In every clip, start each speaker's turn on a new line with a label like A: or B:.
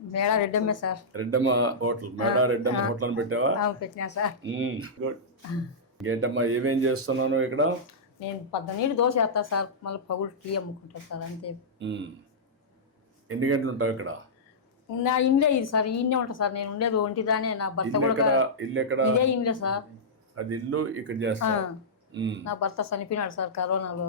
A: మేళ రెడ్డమ్మే sir.
B: Reddamma hotel. మేడా Reddamma hotel అని పెట్టావా?
A: పెట్టినా సార్.
B: గుడ్. ఇంకేంటమ్మా ఏమేం చేస్తున్నాను ఇక్కడ?
A: నేను పద్ద నీళ్ళు దోశ వేస్తా సార్. మళ్ళీ పగులు టీ అమ్ముకుంటా సార్ అంతే.
B: ఎన్ని గంటలు ఉంటావు ఇక్కడ?
A: నా ఇండ్లే ఇది సార్ ఈయనే ఉంటా సార్. నేను ఉండేది ఒంటిదానే నా భర్త
B: ఇల్లు
A: కూడా
B: ఇల్లు ఎక్కడ?
A: ఇదే ఇండ్లే సార్.
B: అది ఇల్లు ఇక్కడ చేస్తా.
A: నా భర్త చనిపోయినాడు సార్ కరోనాలో.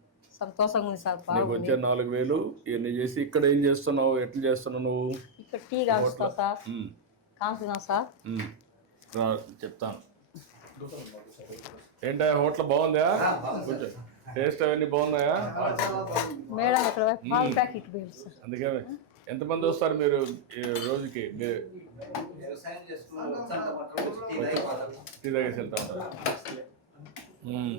A: సంతోషంగా ఉంది సార్
B: నీకు
A: బాగుంది.
B: వచ్చే నాలుగు వేలు ఇవన్నీ చేసి ఇక్కడ ఏం చేస్తున్నావు ఎట్లా చేస్తున్నావు నువ్వు?
A: ఇక్కడ టీ కాస్తా సార్.
B: ఉమ్.
A: కాస్తున్నా సార్?
B: ఉమ్. రా, చెప్తాను. ఏంటా హోటల్ బాగుందా? కొంచెం టేస్ట్ అవన్నీ బాగున్నాయా?
A: మేడం ఇక్కడ పాలు ప్యాకెట్ పోయింది సార్.
B: అందుకే ఎంతమంది వస్తారు మీరు ఈ రోజుకి? మీరు
C: వ్యవసాయం టీ తాగిపోతారు.
B: టీ తాగేసి వెళ్తా ఉంటారా? ఉమ్.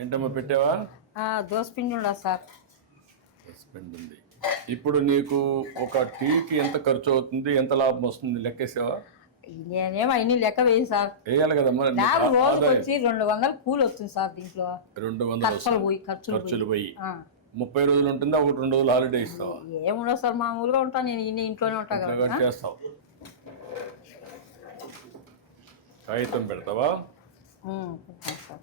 B: ఏంటమ్మా పెట్టావా?
A: ఆ, దోశ పిండి ఉండదు సార్.
B: ఉంది ఇప్పుడు నీకు ఒక టీకి ఎంత ఖర్చు అవుతుంది ఎంత లాభం వస్తుంది లెక్కేసావా?
A: నేనేమో అన్ని లెక్క వేయి సార్.
B: వేయాలి కదమ్మా నీకు
A: నాకు రోజుకి వచ్చి రెండు వందలు కూలి వస్తుంది సార్ దీంట్లో.
B: రెండు వందలు
A: ఖర్చులు. పోయి ఖర్చులు
B: ఖర్చులు పోయి. ముప్పై రోజులు ఉంటుందా ఒకటి రెండు రోజులు హాలిడే ఇస్తావా?
A: ఏముండదు సార్ మామూలుగా ఉంటాను నేను ఇన్ని ఇంట్లోనే ఉంటా
B: ఇట్లా
A: కదా
B: చేస్తావు. కాగితం పెడతావా?
A: సార్.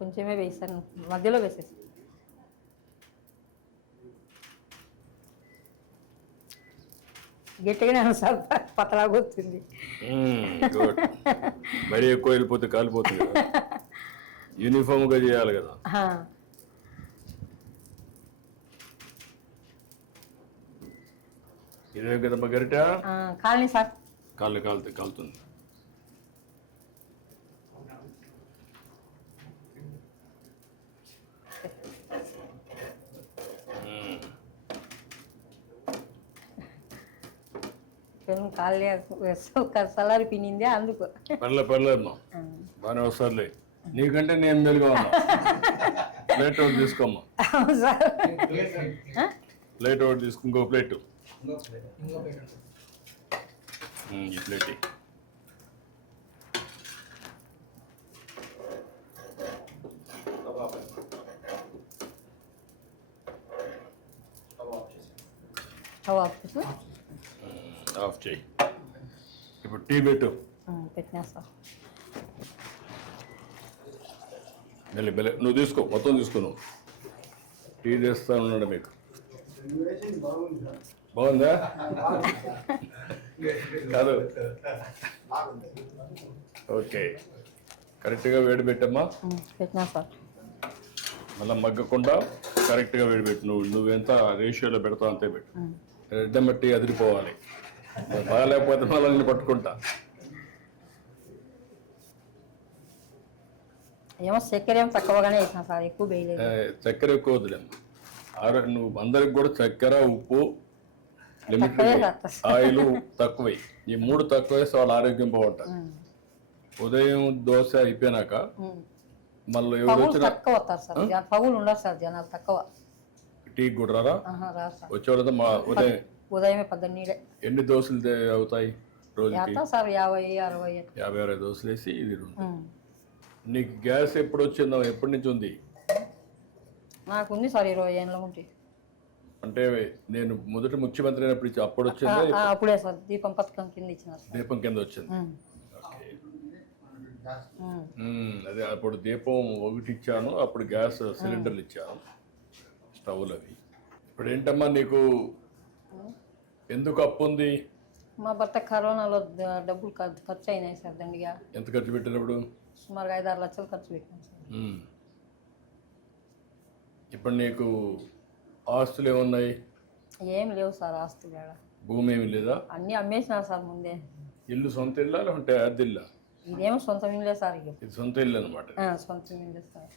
A: కొంచెమే వేసాను. మధ్యలో వేసేసి. గట్టిగానే సార్ పతలాగా వస్తుంది.
B: గుడ్ మరీ ఎక్కువ వెళ్ళిపోతే కాలిపోతుంది యూనిఫామ్గా చేయాలి కదా. ఇదే కదమ్మా గరిట?
A: కాలనీ సార్.
B: కాళ్ళు కాలుతుంది కాలుతుంది.
A: పెను కాలనీ సలారి పినిందే అందుకు
B: పర్లే పర్లేదమ్మా
A: ఆ,
B: బాగానే వస్తారులే నీకంటే నేను మెలుగా ఉన్నా ప్లేట్ ఒకటి తీసుకోమ్మా? ప్లేట్ ఒకటి తీసుకో ఇంకో ప్లేట్
C: ఇంకో ప్లేట్. ఇంకో ప్లేట్ ఉంటుంది.
B: ఈ ప్లేట్.
C: కబాబ్.
A: ఆఫ్
B: చేయి. ఇప్పుడు టీ పెట్టు.
A: పెట్టినా సార్
B: మెల్లి మెల్లి. నువ్వు తీసుకో మొత్తం తీసుకో నువ్వు. టీ చేస్తా ఉన్నాడు మీకు. బాగుందా? కాదు. ఓకే. కరెక్ట్గా వేడి పెట్టమ్మా.
A: పెట్టినా సార్
B: మళ్ళీ మగ్గకుండా కరెక్ట్గా వేడి పెట్టు. నువ్వు నువ్వెంత రేషియోలో పెడతావు అంతే పెట్టు.
A: ఉమ్.
B: రెడ్డం బట్టి అదిరిపోవాలి. బాగాలేకపోతే మళ్ళీ నేను పట్టుకుంటా.
A: ఏమో చక్కెర ఏమో తక్కువగానే వేసిన సార్ ఎక్కువ వేయలేదు.
B: ఏ, చక్కెర ఎక్కువ వద్దులేమ్మా. ఆరో నువ్వు అందరికి కూడా చక్కెర ఉప్పు లిమిట్ ఆయిల్ తక్కువై. ఈ మూడు తక్కువ వేస్తే వాళ్ళ ఆరోగ్యం బాగుంటుంది ఉదయం దోశ అయిపోయినాక. మళ్ళీ ఎవరు
A: పగులు
B: వచ్చినా
A: తక్కువ వస్తారు సార్ పగులు ఉండరు సార్ జనాలు తక్కువ.
B: టీ కూడా రారా వచ్చేవాళ్ళతో మా ఉదయం
A: ఉదయమే పద్దెనిమిదే
B: ఎన్ని దోశలు అవుతాయి రోజుకి?
A: సార్ యాభై అరవై
B: యాభై అరవై దోశలు వేసి ఇది. నీకు గ్యాస్ ఎప్పుడు వచ్చిందో ఎప్పటి నుంచి ఉంది
A: నాకు ఉంది సార్ ఇరవై ఏళ్ళ ఉంటే
B: అంటే నేను మొదటి ముఖ్యమంత్రి అయినప్పుడు అప్పుడు వచ్చిందా
A: అప్పుడే సార్. దీపం పథకం కింద ఇచ్చినారు
B: దీపం కింద వచ్చింది. అదే అప్పుడు దీపం ఒకటి ఇచ్చాను అప్పుడు గ్యాస్ సిలిండర్లు ఇచ్చాను. స్టవ్లు అవి ఇప్పుడు ఏంటమ్మా నీకు ఎందుకు అప్పు ఉంది?
A: మా భర్త కరోనాలో డబ్బులు ఖర్- ఖర్చు అయినాయి సార్ దండిగా.
B: ఎంత ఖర్చు పెట్టినప్పుడు?
A: సుమారుగా ఐదు ఆరు లక్షలు ఖర్చు పెట్టాను సార్.
B: ఇప్పుడు నీకు ఆస్తులు ఏమున్నాయి?
A: ఏం లేవు సార్ ఆస్తులు ఆడ
B: భూమి ఏమి లేదా?
A: అన్నీ అమ్మేసినారు సార్ ముందే.
B: ఇల్లు సొంత ఇల్లా లేకుంటే అద్దె ఇల్లా?
A: ఇదేమో సొంత ఇల్లే సార్
B: ఇది సొంత ఇల్లు అనమాట
A: సొంత ఇల్లే సార్.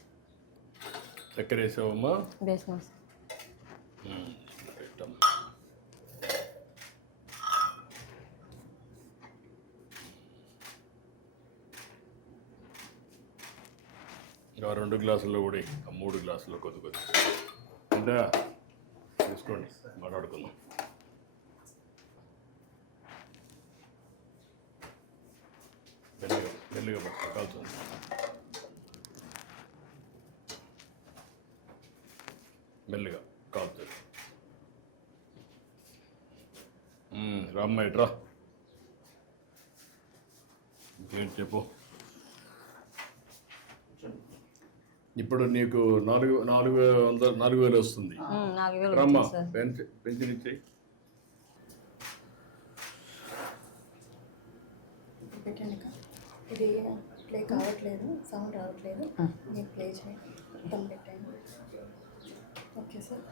B: చక్కెర వేసావమ్మా?
A: వేసినాం సార్
B: మ్మ్. పెట్టమ్మా. ఇంకా రెండు గ్లాసుల్లో కూడా మూడు గ్లాసుల్లో కొద్ది కొద్ది. అంటే తీసుకోండి మాట్లాడుకుందాం. మెల్లిగా మెల్లిగా పట్టుకో మెల్లిగా కాలుతుంది మ్మ్, రామ్మ ఇట్రా ఇంకేంటి చెప్పు? ఇప్పుడు నీకు నాలుగు నాలుగు వందల నాలుగు వేలు వస్తుంది.
A: ఉమ్, నాలుగు వేలు
B: రమ్మ
A: వచ్చింది సార్.
B: పెంచ పెన్షన్ ఇచ్చేయి.
D: ఇది ప్లే కావట్లేదు సౌండ్ రావట్లేదు. మీరు ప్లే చేయండి. మొత్తం పెట్టండి. Okay sir.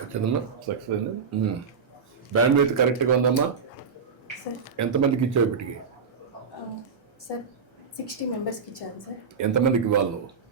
B: వచ్చిందమ్మా సక్సెస్ అయింది బ్యాండ్ విత్ కరెక్ట్గా ఉందమ్మా?
D: సార్.
B: ఎంతమందికి ఇచ్చావు ఇప్పటికి?
D: సార్ సిక్స్టీ మెంబర్స్కి ఇచ్చాను సార్.
B: ఎంతమందికి ఇవ్వాలి నువ్వు?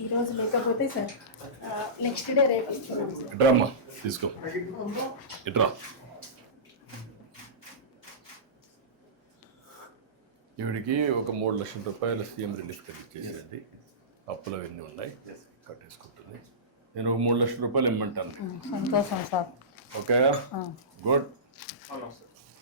B: మ్మ్.
D: ఈ రోజు లేకపోతే సార్ నెక్స్ట్ డే రేపు ఇస్తున్నాం సార్.
B: తీసుకో. ఇట్రా. ఈవిడికి ఒక మూడు లక్షల రూపాయల సీఎం రిలీఫ్ కింద ఇచ్చేసేయండి అప్పులు అవన్నీ ఉన్నాయి. కట్టేసుకుంటుంది. నేను ఒక మూడు లక్షల రూపాయలు ఇమ్మంటాను.
A: సంతోషం సార్.
B: గుడ్.
C: అవునా సార్.